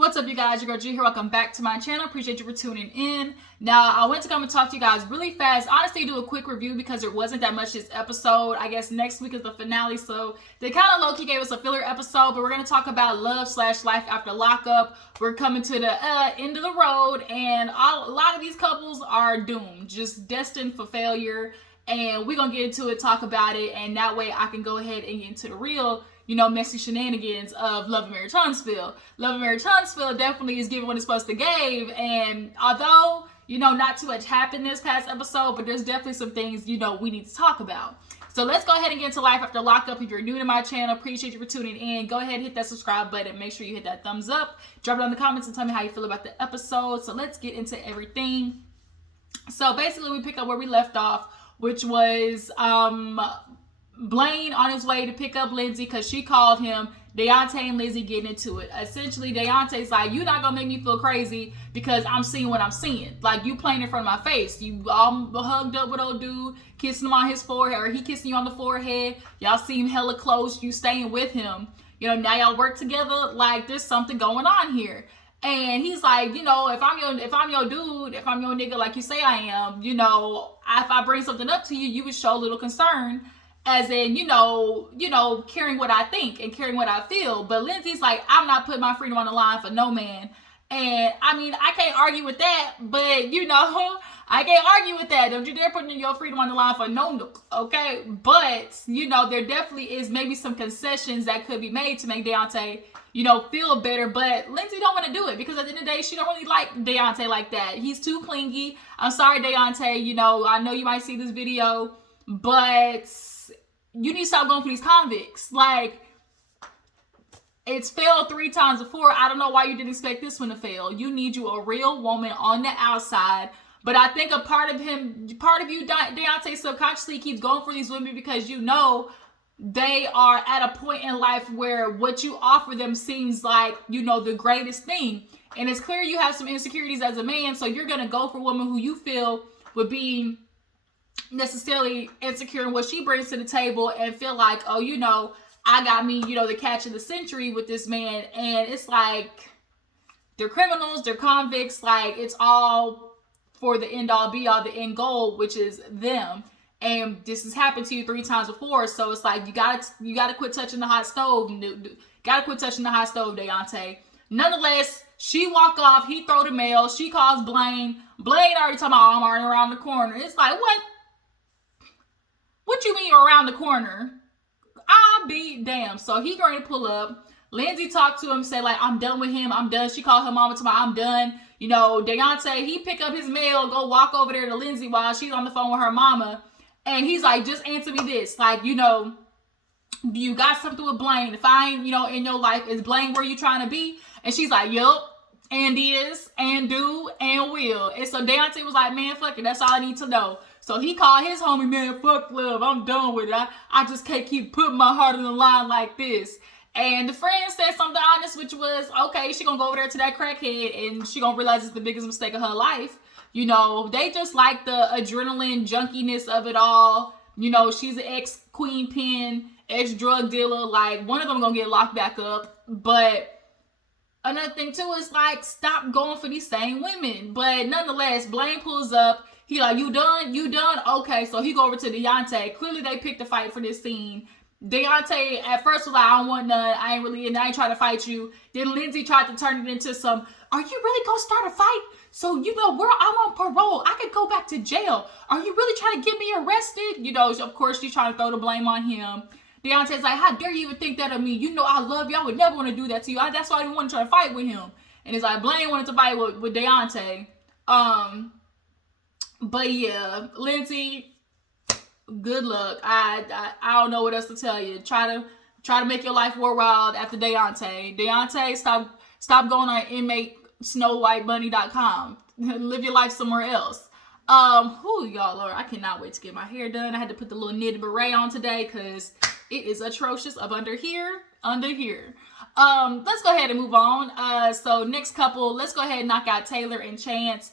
What's up, you guys? Your girl G here. Welcome back to my channel. Appreciate you for tuning in. Now, I went to come and talk to you guys really fast. Honestly, do a quick review because there wasn't that much this episode. I guess next week is the finale, so they kind of low-key gave us a filler episode, but we're going to talk about love/life after lockup. We're coming to the end of the road, and a lot of these couples are doomed, just destined for failure, and we're going to get into it, talk about it, and that way I can go ahead and get into the real messy shenanigans of Love and Marriage Huntsville. Love and Marriage Huntsville definitely is giving what it's supposed to give, and although, not too much happened this past episode, but there's definitely some things, we need to talk about. So let's go ahead and get into life after lockup. If you're new to my channel, appreciate you for tuning in. Go ahead and hit that subscribe button. Make sure you hit that thumbs up. Drop it down in the comments and tell me how you feel about the episode. So let's get into everything. So basically, we pick up where we left off, which was Blaine on his way to pick up Lindsey because she called him. Daont and Lindsey getting into it. Essentially, Daont's like, you're not going to make me feel crazy because I'm seeing what I'm seeing. Like, you playing in front of my face. You all hugged up with old dude, kissing him on his forehead, or he kissing you on the forehead. Y'all seem hella close. You staying with him. Now y'all work together. Like, there's something going on here. And he's like, if I'm your dude, if I'm your nigga like you say I am, if I bring something up to you, you would show a little concern. As in, caring what I think and caring what I feel. But Lindsey's like, I'm not putting my freedom on the line for no man. And I mean, I can't argue with that, but I can't argue with that. Don't you dare put your freedom on the line for no, okay? But, there definitely is maybe some concessions that could be made to make Daont, feel better. But Lindsey don't want to do it because at the end of the day, she don't really like Daont like that. He's too clingy. I'm sorry, Daont. I know you might see this video, but you need to stop going for these convicts. Like, it's failed 3 times before. I don't know why you didn't expect this one to fail. You need you a real woman on the outside. But I think a part of you, Daont, subconsciously keeps going for these women because they are at a point in life where what you offer them seems like, the greatest thing. And it's clear you have some insecurities as a man, so you're going to go for a woman who you feel would be necessarily insecure in what she brings to the table and feel like, oh, I got me, the catch of the century with this man. And it's like, they're criminals, they're convicts, like it's all for the end all be all, the end goal, which is them. And this has happened to you 3 times before, so it's like you gotta quit touching the hot stove. Gotta quit touching the hot stove, Daont. Nonetheless, she walk off, he throw the mail, she calls Blaine. Blaine already talking about, I'm already around the corner. It's like, what you mean around the corner? I'll be damn. So he going to pull up. Lindsey talked to him, say like, I'm done with him. I'm done. She called her mama to my, I'm done. Daont, he pick up his mail, go walk over there to Lindsey while she's on the phone with her mama. And he's like, just answer me this. Like, do you got something with Blaine? If I ain't, in your life, is Blaine where you trying to be? And she's like, yup. And is, and do, and will. And so Daont was like, man, fuck it. That's all I need to know. So he called his homie, man, fuck love. I'm done with it. I just can't keep putting my heart on the line like this. And the friend said something honest, which was, okay, she gonna go over there to that crackhead and she gonna realize it's the biggest mistake of her life. They just like the adrenaline junkiness of it all. She's an ex-queen pin, ex-drug dealer. Like, one of them gonna get locked back up. But another thing too is like, stop going for these same women. But nonetheless, Blaine pulls up. He like, you done? You done? Okay, so he go over to Daont. Clearly they picked a fight for this scene. Daont at first was like, I don't want none. I ain't trying to fight you. Then Lindsey tried to turn it into some, are you really gonna start a fight? So I'm on parole. I could go back to jail. Are you really trying to get me arrested? Of course she's trying to throw the blame on him. Daont's like, how dare you even think that of me? I love you. I would never want to do that to you. That's why I didn't want to try to fight with him. And it's like, Blaine wanted to fight with Daont. But yeah, Lindsey, good luck. I don't know what else to tell you. Try to make your life more wild after Daont. Daont, stop going on inmatesnowwhitebunny.com. Live your life somewhere else. Y'all are, I cannot wait to get my hair done. I had to put the little knitted beret on today because it is atrocious up under here. Let's go ahead and move on. So next couple, let's go ahead and knock out Taylor and Chance.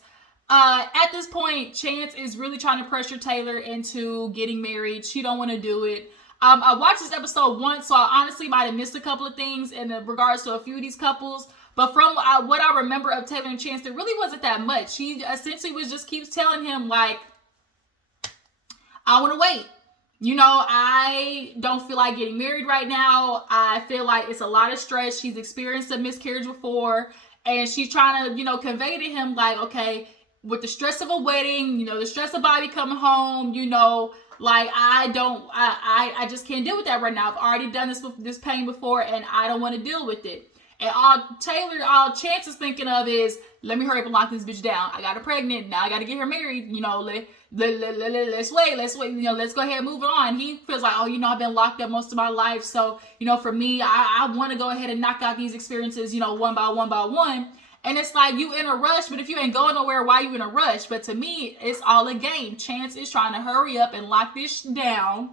At this point, Chance is really trying to pressure Taylor into getting married. She don't want to do it. I watched this episode once, so I honestly might have missed a couple of things in regards to a few of these couples. But from what I remember of Taylor and Chance, there really wasn't that much. She essentially keeps telling him, like, I want to wait. You know, I don't feel like getting married right now. I feel like it's a lot of stress. She's experienced a miscarriage before, and she's trying to, you know, convey to him, like, okay, with the stress of a wedding, you know, the stress of Bobby coming home, you know, like, I just can't deal with that right now. I've already done this pain before, and I don't want to deal with it. And all Chance is thinking of is, let me hurry up and lock this bitch down. I got her pregnant. Now I got to get her married. You know, let's wait. You know, let's go ahead and move on. He feels like, oh, you know, I've been locked up most of my life. So, you know, for me, I want to go ahead and knock out these experiences, you know, one by one. And it's like, you in a rush, but if you ain't going nowhere, why you in a rush? But to me, it's all a game. Chance is trying to hurry up and lock this down,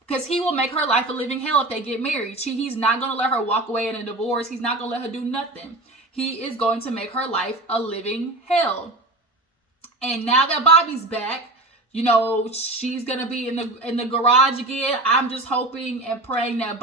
because he will make her life a living hell if they get married. He's not going to let her walk away in a divorce. He's not going to let her do nothing. He is going to make her life a living hell. And now that Bobby's back, you know, she's going to be in the garage again. I'm just hoping and praying that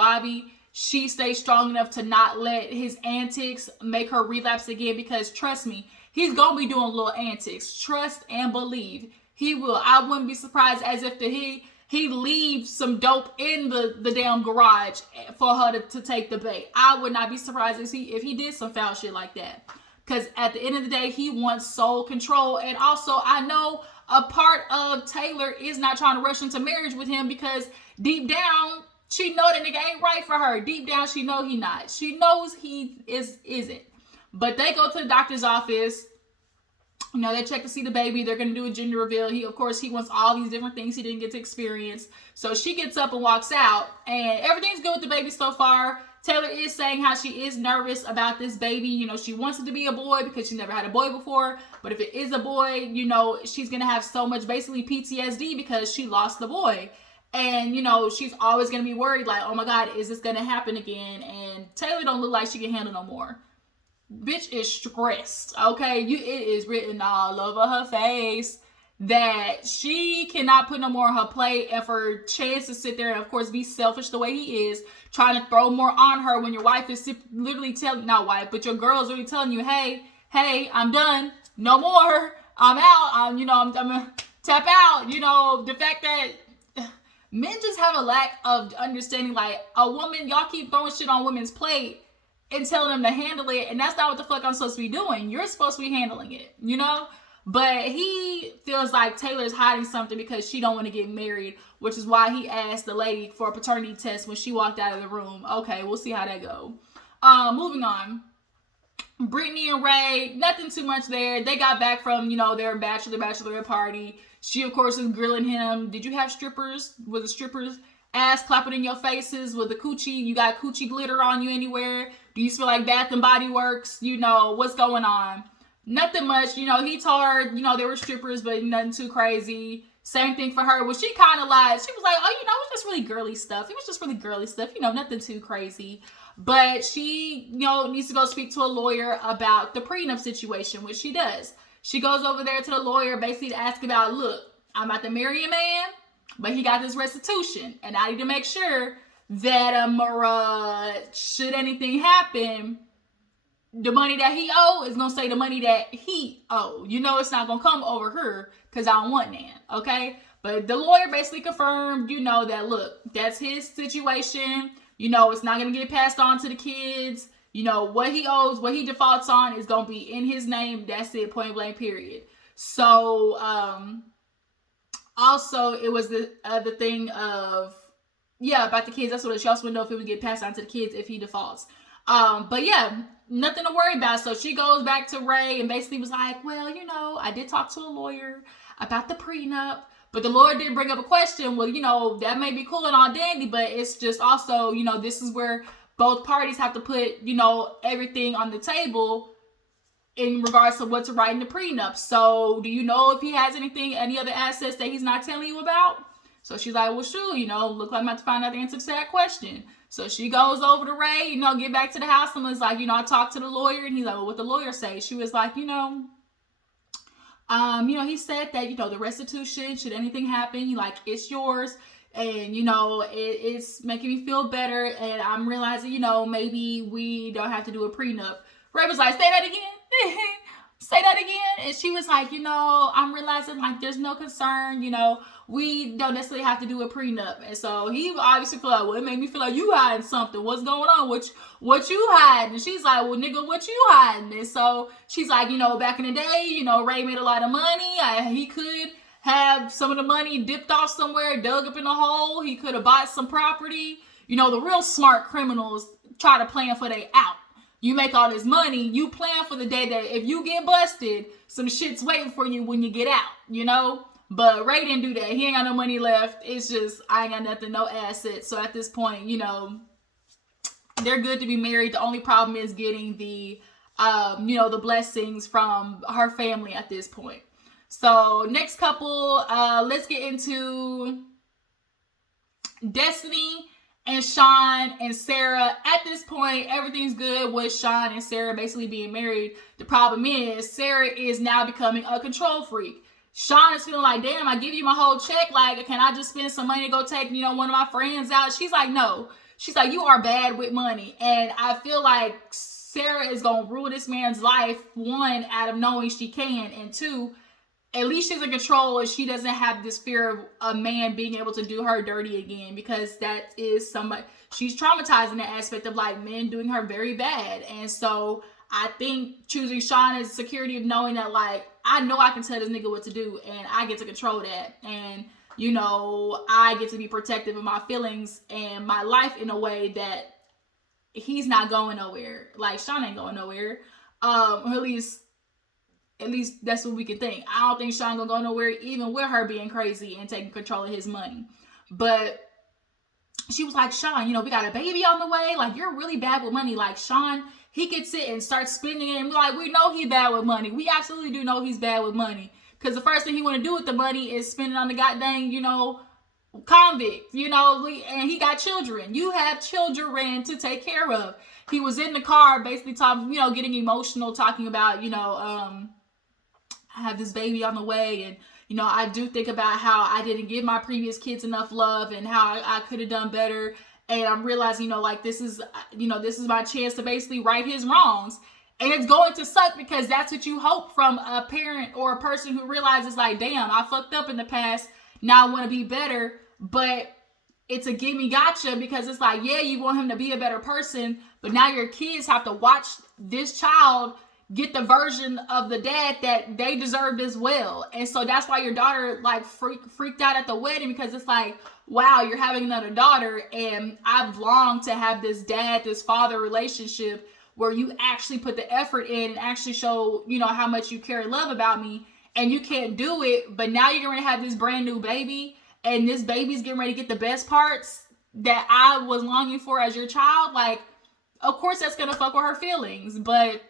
she stays strong enough to not let his antics make her relapse again, because trust me, he's going to be doing little antics. Trust and believe. He will. I wouldn't be surprised as if he leaves some dope in the damn garage for her to take the bait. I would not be surprised if he did some foul shit like that. Because at the end of the day, he wants sole control. And also, I know a part of Taylor is not trying to rush into marriage with him, because deep down, she know that nigga ain't right for her. Deep down, she know he not. She knows he isn't. But they go to the doctor's office. You know, they check to see the baby. They're going to do a gender reveal. He wants all these different things he didn't get to experience. So she gets up and walks out, and everything's good with the baby so far. Taylor is saying how she is nervous about this baby. You know, she wants it to be a boy because she never had a boy before. But if it is a boy, you know, she's going to have so much basically PTSD because she lost the boy. And, you know, she's always going to be worried, like, oh my God, is this going to happen again? And Taylor don't look like she can handle no more. Bitch is stressed, okay? It is written all over her face that she cannot put no more on her plate, and for Chaz to sit there and, of course, be selfish the way he is, trying to throw more on her when your wife is literally telling, not wife, but your girl is really telling you, hey, I'm done. No more. I'm out. I'm gonna tap out. You know, the fact that men just have a lack of understanding, like, a woman, y'all keep throwing shit on women's plate and telling them to handle it, and that's not what the fuck I'm supposed to be doing. You're supposed to be handling it, you know? But he feels like Taylor's hiding something because she don't want to get married, which is why he asked the lady for a paternity test when she walked out of the room. Okay, we'll see how that go. Moving on. Brittany and Ray, nothing too much there. They got back from, you know, their bachelorette party. She, of course, is grilling him. Did you have strippers? Was the strippers ass clapping in your faces with the coochie? You got coochie glitter on you anywhere? Do you smell like Bath and Body Works? You know, what's going on? Nothing much. You know, he told her, you know, they were strippers, but nothing too crazy. Same thing for her. Well, she kind of lied. She was like, oh, you know, it was just really girly stuff. It was just really girly stuff. You know, nothing too crazy. But she, you know, needs to go speak to a lawyer about the prenup situation, which she does. She goes over there to the lawyer basically to ask about, look, I'm about to marry a man, but he got this restitution, and I need to make sure that should anything happen, the money that he owe is gonna stay the money that he owe. You know, it's not gonna come over her because I don't want that, okay? But the lawyer basically confirmed, you know, that look, that's his situation. You know, it's not gonna get passed on to the kids. You know, what he owes, what he defaults on is gonna be in his name. That's it, point blank, period. So, also, it was the thing of, yeah, about the kids. That's what she also wanted to know if it would get passed on to the kids if he defaults. But yeah, nothing to worry about. So she goes back to Ray and basically was like, well, you know, I did talk to a lawyer about the prenup, but the lawyer did bring up a question. Well, you know, that may be cool and all dandy, but it's just also, you know, this is where both parties have to put, you know, everything on the table in regards to what to write in the prenup. So do you know if he has any other assets that he's not telling you about? So she's like, well, sure, you know, look like I'm about to find out the answer to that question. So she goes over to Ray, you know, get back to the house, and was like, you know, I talked to the lawyer, and he's like, well, what the lawyer say? She was like, you know, he said that, you know, the restitution, should anything happen, like, it's yours. And, you know, it's making me feel better. And I'm realizing, you know, maybe we don't have to do a prenup. Ray was like, say that again. Say that again. And she was like, I'm realizing like there's no concern, we don't necessarily have to do a prenup. And so he obviously feel like, well, it made me feel like you hiding something. What's going on? What you hiding? And she's like, well, nigga, what you hiding? And so she's like, back in the day, Ray made a lot of money. He could have some of the money dipped off somewhere, dug up in a hole. He could have bought some property. The real smart criminals try to plan for their out. You make all this money, you plan for the day that if you get busted, some shit's waiting for you when you get out, But Ray didn't do that. He ain't got no money left. It's just, I ain't got nothing, no assets. So at this point, they're good to be married. The only problem is getting the, the blessings from her family at this point. So next couple, let's get into Destiny and Sean and Sarah. At this point, everything's good with Sean and Sarah basically being married. The problem is Sarah is now becoming a control freak. Sean is feeling like, damn, I give you my whole check. Like, can I just spend some money to go take, one of my friends out? She's like, no. She's like, you are bad with money. And I feel like Sarah is going to rule this man's life, one, out of knowing she can, and two, at least she's in control and she doesn't have this fear of a man being able to do her dirty again, because that is somebody, she's traumatized in the aspect of like men doing her very bad. And so I think choosing Sean is security of knowing that like, I know I can tell this nigga what to do and I get to control that. And, I get to be protective of my feelings and my life in a way that he's not going nowhere. Like Sean ain't going nowhere. Or at least that's what we can think. I don't think Sean gonna go nowhere, even with her being crazy and taking control of his money. But she was like, Sean, we got a baby on the way. Like, you're really bad with money. Like, Sean, he could sit and start spending it. And like, we know he's bad with money. We absolutely do know he's bad with money. Because the first thing he want to do with the money is spend it on the goddamn, convict. And he got children. You have children to take care of. He was in the car basically talking, getting emotional, talking about, I have this baby on the way, and I do think about how I didn't give my previous kids enough love and how I could have done better. And I'm realizing, like, this is my chance to basically right his wrongs. And it's going to suck because that's what you hope from a parent or a person who realizes like, damn, I fucked up in the past. Now I want to be better. But it's a gimme gotcha, because it's like, yeah, you want him to be a better person, but now your kids have to watch this child get the version of the dad that they deserved as well. And so that's why your daughter like freaked out at the wedding, because it's like, wow, you're having another daughter, and I've longed to have this father relationship where you actually put the effort in and actually show, how much you care and love about me, and you can't do it. But now you're going to have this brand new baby, and this baby's getting ready to get the best parts that I was longing for as your child. Like, of course that's going to fuck with her feelings. But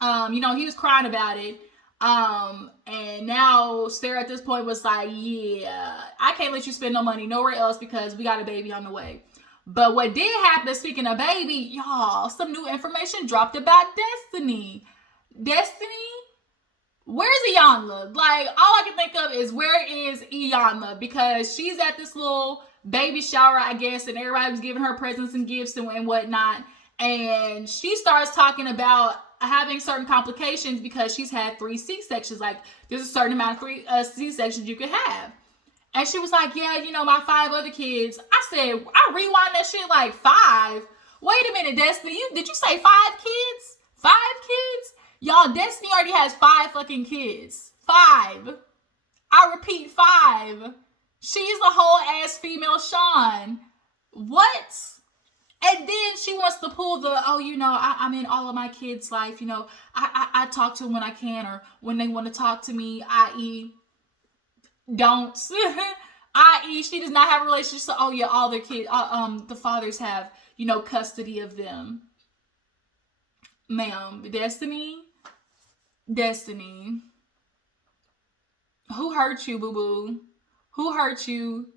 he was crying about it. And now Sarah at this point was like, yeah, I can't let you spend no money nowhere else because we got a baby on the way. But what did happen, speaking of baby, y'all, some new information dropped about Destiny. Destiny? Where's Iyanla? Like, all I can think of is, where is Iyanla? Because she's at this little baby shower, I guess, and everybody was giving her presents and gifts and whatnot. And she starts talking about having certain complications because she's had 3 C-sections. Like, there's a certain amount of C-sections you could have. And she was like, yeah, my 5 other kids. I said, I rewind that shit like 5. Wait a minute, Destiny. Did you say 5 kids? 5 kids? Y'all, Destiny already has 5 fucking kids. 5. I repeat, 5. She's a whole ass female Sean. What? And then she wants to pull the, I'm in all of my kids' life. I talk to them when I can or when they want to talk to me, i.e. don't. I.e. she does not have a relationship. So, all their kids, the fathers have, custody of them. Ma'am, Destiny. Who hurt you, boo-boo? Who hurt you?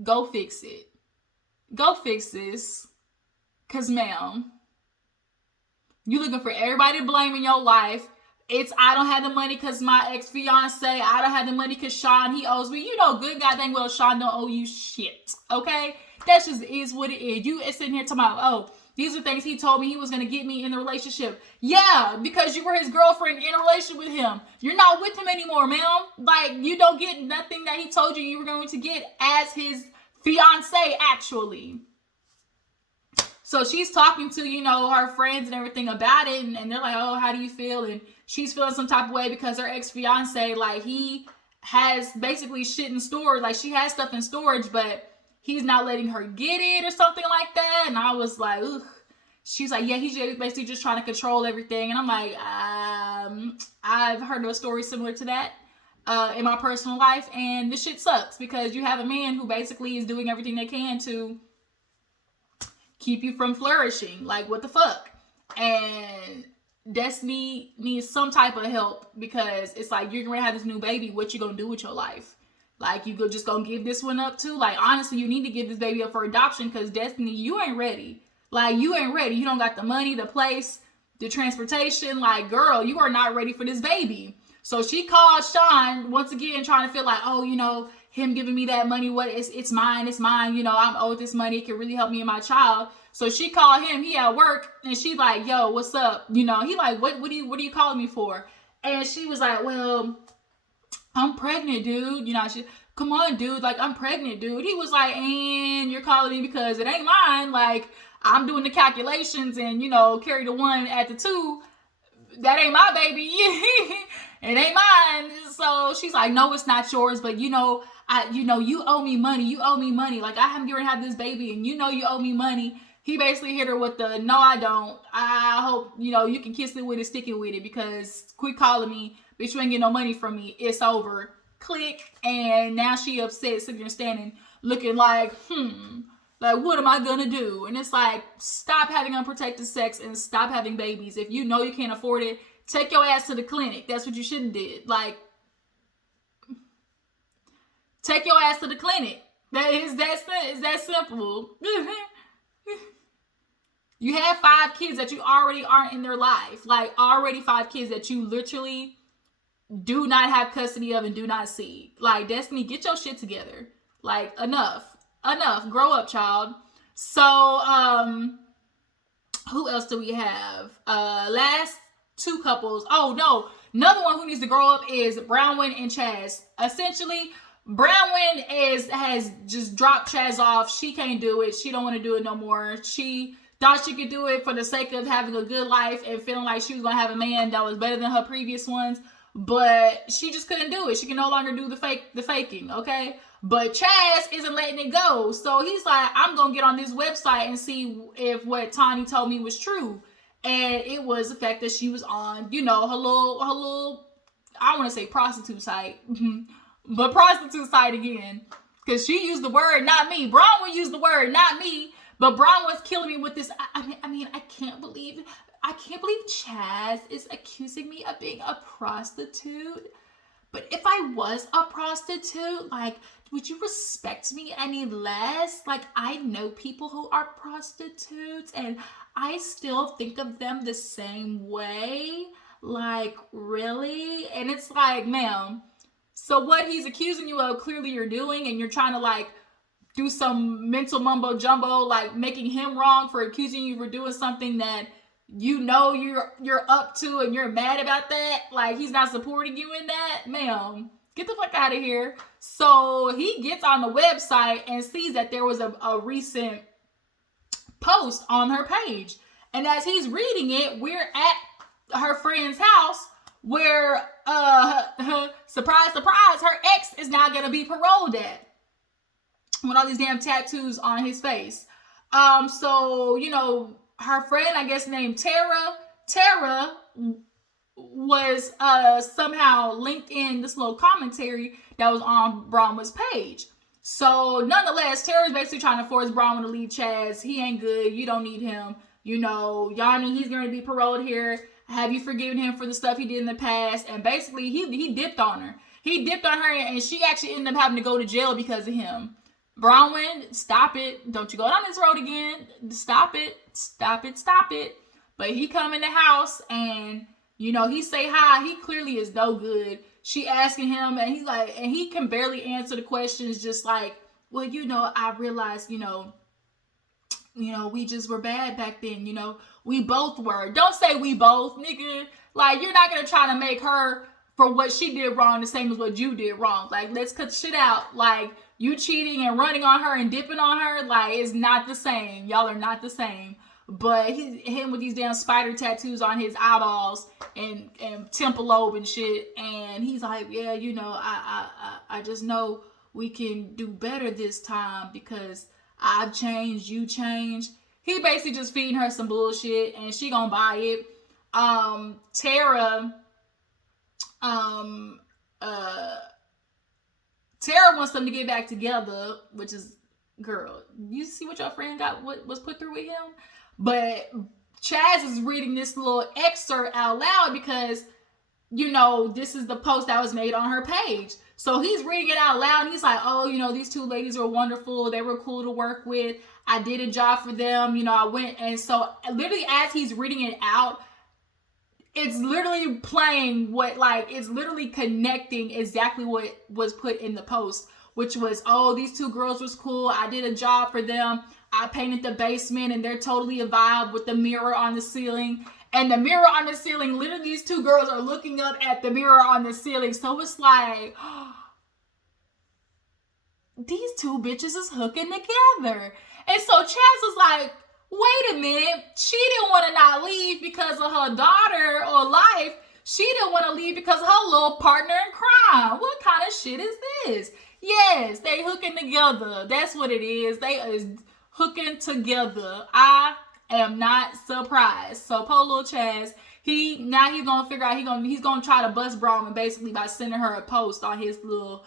Go fix it. Go fix this. Because, ma'am, you looking for everybody to blame in your life. It's, I don't have the money because my ex-fiance. I don't have the money because Sean, he owes me. Good goddamn well Sean don't owe you shit. Okay? That just is what it is. You is sitting here talking about, These are things he told me he was going to get me in the relationship. Yeah, because you were his girlfriend in a relationship with him. You're not with him anymore, ma'am. Like, you don't get nothing that he told you were going to get as his fiance, actually. So she's talking to, you know, her friends and everything about it. And they're like, oh, how do you feel? And she's feeling some type of way because her ex-fiance, like, he has basically shit in storage. Like, she has stuff in storage, but he's not letting her get it or something like that. And I was like, ugh. She's like, yeah, he's basically just trying to control everything. And I'm like, I've heard of a story similar to that in my personal life. And this shit sucks because you have a man who basically is doing everything they can to keep you from flourishing. Like, what the fuck? And Destiny needs some type of help because it's like, you're gonna have this new baby. What you gonna do with your life? Like, you just gonna give this one up too? Like, honestly, you need to give this baby up for adoption because Destiny, you ain't ready. Like, you ain't ready. You don't got the money, the place, the transportation. Like, girl, you are not ready for this baby. So she called Sean once again, trying to feel like, oh, you know, him giving me that money, what it's mine, you know, I'm owed this money, it can really help me and my child. So she called him, he at work, and she like, yo, what's up? You know, he like, what are you calling me for? And she was like, well, I'm pregnant, dude. You know, she, come on, dude, like, I'm pregnant, dude. He was like, and you're calling me because it ain't mine. Like, I'm doing the calculations and, you know, carry the one at the two. That ain't my baby. It ain't mine. So she's like, no, it's not yours, but you know, you owe me money. You owe me money. Like, I haven't given have this baby and you know you owe me money. He basically hit her with the, no, I don't. I hope, you know, you can kiss it with it, stick it with it, because quit calling me, bitch, you ain't getting no money from me. It's over. Click. And now she upset, sitting there standing, looking like, like, what am I gonna do? And it's like, stop having unprotected sex and stop having babies. If you know you can't afford it, take your ass to the clinic. That's what you should have did. Like, take your ass to the clinic. It's that simple. You have 5 kids that you already aren't in their life. Like, already 5 kids that you literally do not have custody of and do not see. Like, Destiny, get your shit together. Like, enough. Grow up, child. So, who else do we have? Last 2 couples. Oh, no. Another one who needs to grow up is Branwin and Chaz. Essentially, Branwin has just dropped Chaz off. She can't do it. She don't want to do it no more. She thought she could do it for the sake of having a good life and feeling like she was going to have a man that was better than her previous ones. But she just couldn't do it. She can no longer do the faking, okay? But Chaz isn't letting it go. So he's like, I'm going to get on this website and see if what Tawny told me was true. And it was the fact that she was on, you know, her little, I want to say prostitute site. But prostitute site again. Because she used the word, not me. Branwin used the word, not me. But Branwin's killing me with this. I mean, I can't believe Chaz is accusing me of being a prostitute. But if I was a prostitute, like, would you respect me any less? Like, I know people who are prostitutes and I still think of them the same way. Like, really? And it's like, ma'am, so what he's accusing you of, clearly you're doing, and you're trying to, like, do some mental mumbo jumbo, like making him wrong for accusing you for doing something that you know you're up to and you're mad about that. Like, he's not supporting you in that. Ma'am, get the fuck out of here. So he gets on the website and sees that there was a recent post on her page. And as he's reading it, we're at her friend's house where, surprise, surprise, her ex is now going to be paroled at. With all these damn tattoos on his face. So, you know, her friend, I guess named Tara was somehow linked in this little commentary that was on Branwin's page. So, nonetheless, Tara's basically trying to force Branwin to leave Chaz. He ain't good. You don't need him. You know, Yanni, he's going to be paroled here. Have you forgiven him for the stuff he did in the past? And basically, he dipped on her. He dipped on her, and she actually ended up having to go to jail because of him. Branwin, stop it. Don't you go down this road again. Stop it. But he come in the house and, you know, he say hi. He clearly is no good. She asking him and he's like, and he can barely answer the questions, just like, well, you know, I realized, you know, we just were bad back then. We both were. Don't say we both, nigga. Like, you're not gonna try to make her for what she did wrong the same as what you did wrong. Like, let's cut the shit out. Like, you cheating and running on her and dipping on her, like, it's not the same. Y'all are not the same. But him with these damn spider tattoos on his eyeballs and temple lobe and shit, and he's like, yeah, I just know we can do better this time because I've changed, you changed. He basically just feeding her some bullshit, and she gonna buy it. Tara wants them to get back together, which is, girl, you see what your friend got, what was put through with him? But Chaz is reading this little excerpt out loud because, this is the post that was made on her page. So he's reading it out loud, and he's like, oh, these two ladies were wonderful. They were cool to work with. I did a job for them. I went, and so literally as he's reading it out, it's literally playing it's literally connecting exactly what was put in the post, which was, oh, these two girls was cool. I did a job for them. I painted the basement, and they're totally a vibe with the mirror on the ceiling. And the mirror on the ceiling, literally these two girls are looking up at the mirror on the ceiling. So it's like, these two bitches is hooking together. And so Chaz was like, wait a minute. She didn't want to not leave because of her daughter or life. She didn't want to leave because of her little partner in crime. What kind of shit is this? Yes, they hooking together. That's what it is. They is hooking together. I am not surprised. So poor little Chaz, he's gonna figure out he's gonna try to bust Branwin basically by sending her a post on his little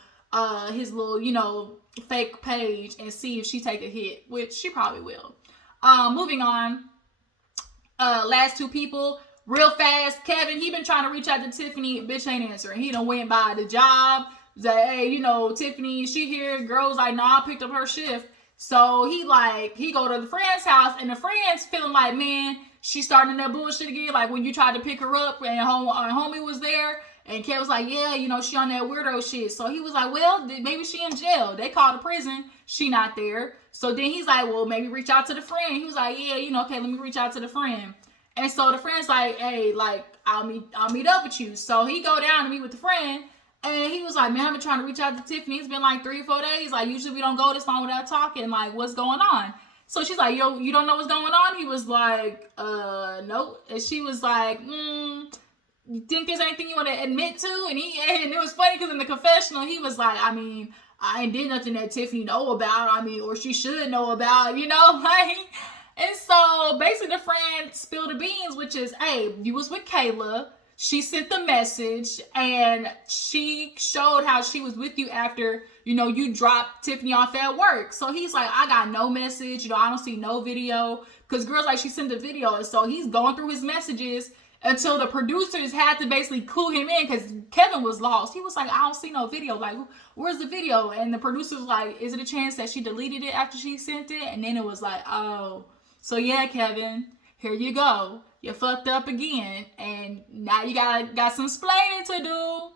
fake page and see if she take a hit, which she probably will. Moving on. Last two people, real fast. Kevin, he been trying to reach out to Tiffany, bitch ain't answering. He done went by the job. Say, hey, Tiffany, she here. Girl's like, nah, I picked up her shift. So he go to the friend's house, and the friend's feeling like, man, she starting that bullshit again. Like when you tried to pick her up and homie was there, and Kev was like, yeah, she on that weirdo shit. So he was like, well, maybe she in jail. They called the prison. She not there. So then he's like, well, maybe reach out to the friend. He was like, yeah, okay, let me reach out to the friend. And so the friend's like, hey, I'll meet up with you. So he go down to meet with the friend. And he was like, man, I've been trying to reach out to Tiffany. It's been like 3 or 4 days. Like, usually we don't go this long without talking. Like, what's going on? So she's like, yo, you don't know what's going on? He was like, nope. And she was like, you think there's anything you want to admit to? And it was funny because in the confessional, he was like, I ain't did nothing that Tiffany know about. Or she should know about, like. And so basically the friend spilled the beans, which is, hey, you was with Kayla. She sent the message, and she showed how she was with you after, you dropped Tiffany off at work. So he's like, I got no message. I don't see no video. Because girls like, she sent a video. And so he's going through his messages until the producers had to basically clue him in because Kevin was lost. He was like, I don't see no video. Like, where's the video? And the producer was like, is it a chance that she deleted it after she sent it? And then it was like, oh, so yeah, Kevin, here you go. You fucked up again, and now you got some explaining to do.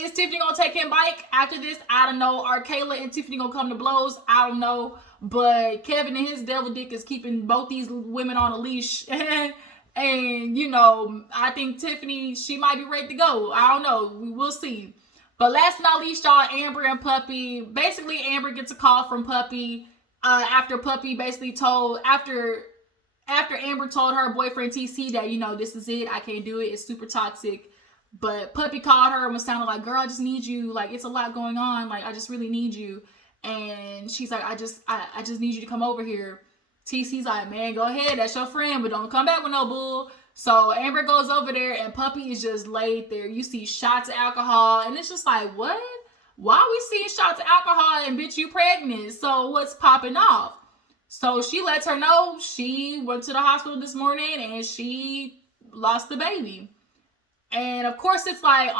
Is Tiffany gonna take him back after this? I don't know. Are Kayla and Tiffany gonna come to blows? I don't know. But Kevin and his devil dick is keeping both these women on a leash. And I think Tiffany, she might be ready to go. I don't know. We will see. But last but not least, y'all, Amber and Puppy. Basically, Amber gets a call from Puppy after Puppy basically after Amber told her boyfriend TC that, this is it. I can't do it. It's super toxic. But Puppy called her and was sounding like, girl, I just need you. Like, it's a lot going on. Like, I just really need you. And she's like, I just need you to come over here. TC's like, man, go ahead. That's your friend, but don't come back with no bull. So Amber goes over there, and Puppy is just laid there. You see shots of alcohol, and it's just like, what? Why are we seeing shots of alcohol and bitch, you pregnant? So what's popping off? So she lets her know she went to the hospital this morning and she lost the baby. And of course it's like,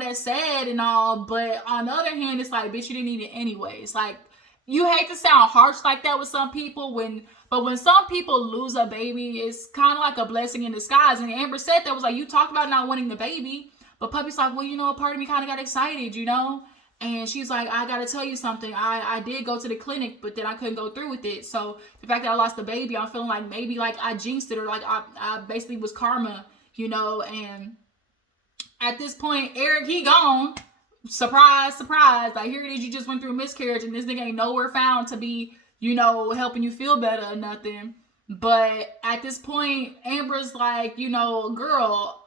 that's sad and all. But on the other hand, it's like, bitch, you didn't need it anyways. Like, you hate to sound harsh like that with some people, but when some people lose a baby, it's kind of like a blessing in disguise. And Amber said that, was like, you talked about not wanting the baby. But Puppy's like, well, a part of me kind of got excited, And she's like, I gotta tell you something. I did go to the clinic, but then I couldn't go through with it. So the fact that I lost the baby, I'm feeling like maybe like I jinxed it, or like I basically was karma, you know. And at this point, Eric, he gone. Surprise, surprise. Like, here it is, you just went through a miscarriage and this nigga ain't nowhere found to be, you know, helping you feel better or nothing. But at this point, Amber's like, you know, girl,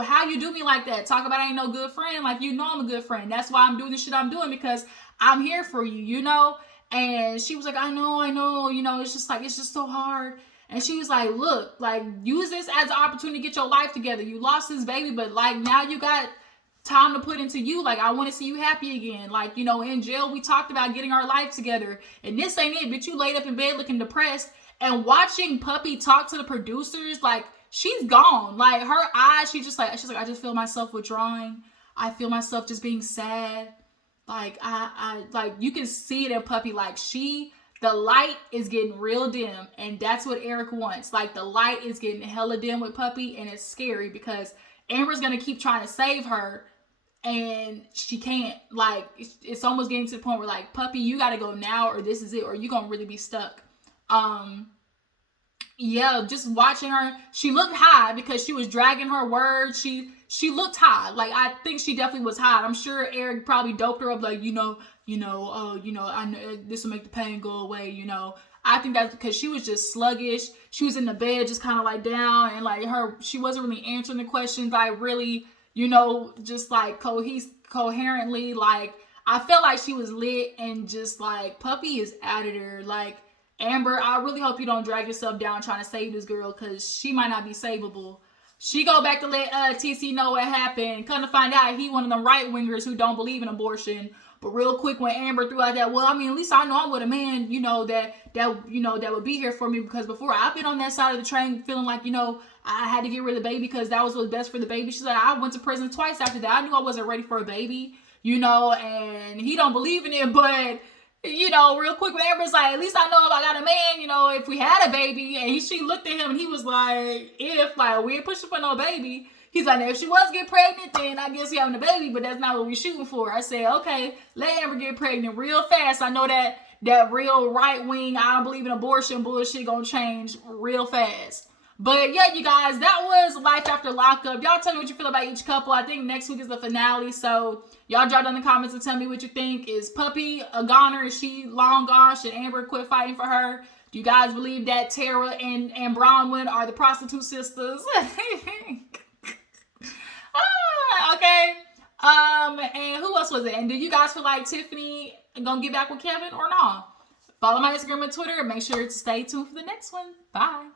how you do me like that? Talk about I ain't no good friend. Like, you know I'm a good friend. That's why I'm doing the shit I'm doing, because I'm here for you, you know? And she was like, I know, you know, it's just like, it's just so hard. And she was like, look, like, use this as an opportunity to get your life together. You lost this baby, but like, now you got time to put into you. Like, I want to see you happy again. Like, you know, in jail, we talked about getting our life together. And this ain't it, bitch. You laid up in bed looking depressed. And watching Puppy talk to the producers, like, she's gone. Like, her eyes, she's like, I just feel myself withdrawing. I feel myself just being sad. Like, I like, you can see it in Puppy. Like, the light is getting real dim. And that's what Eric wants. Like, the light is getting hella dim with Puppy. And it's scary because Amber's going to keep trying to save her. And she can't. Like, it's almost getting to the point where, like, Puppy, you got to go now, or this is it, or you're going to really be stuck. Yeah, just watching her, she looked high because she was dragging her words. She looked high. Like, I think she definitely was high. I'm sure Eric probably doped her up, like, I know this will make the pain go away, you know. I think that's because she was just sluggish. She was in the bed, just kind of like down, and like she wasn't really answering the questions like really, you know, just like coherently. Like, I felt like she was lit, and just like Puppy is out of there. Like, Amber, I really hope you don't drag yourself down trying to save this girl, because she might not be savable. She go back to let TC know what happened. Come to find out, he one of them right-wingers who don't believe in abortion. But real quick, when Amber threw out that, well, I mean, at least I know I'm with a man, you know, that would be here for me, because before I've been on that side of the train feeling like, you know, I had to get rid of the baby because that was what's best for the baby. She's like, I went to prison twice after that. I knew I wasn't ready for a baby, you know, and he don't believe in it, but... You know, real quick, when Amber's like, at least I know if I got a man, you know, if we had a baby. And she looked at him and he was like, we ain't pushing for no baby. He's like, if she was to get pregnant, then I guess we having a baby, but that's not what we shooting for. I said, okay, let Amber get pregnant real fast. I know that real right wing, I don't believe in abortion bullshit gonna change real fast. But yeah, you guys, that was Life After Lockup. Y'all tell me what you feel about each couple. I think next week is the finale, so y'all drop down in the comments and tell me what you think. Is Puppy a goner? Is she long gone? Should Amber quit fighting for her? Do you guys believe that Tara and Branwin are the prostitute sisters? Okay. And who else was it? And do you guys feel like Tiffany gonna get back with Kevin or not? Follow my Instagram and Twitter, and make sure to stay tuned for the next one. Bye.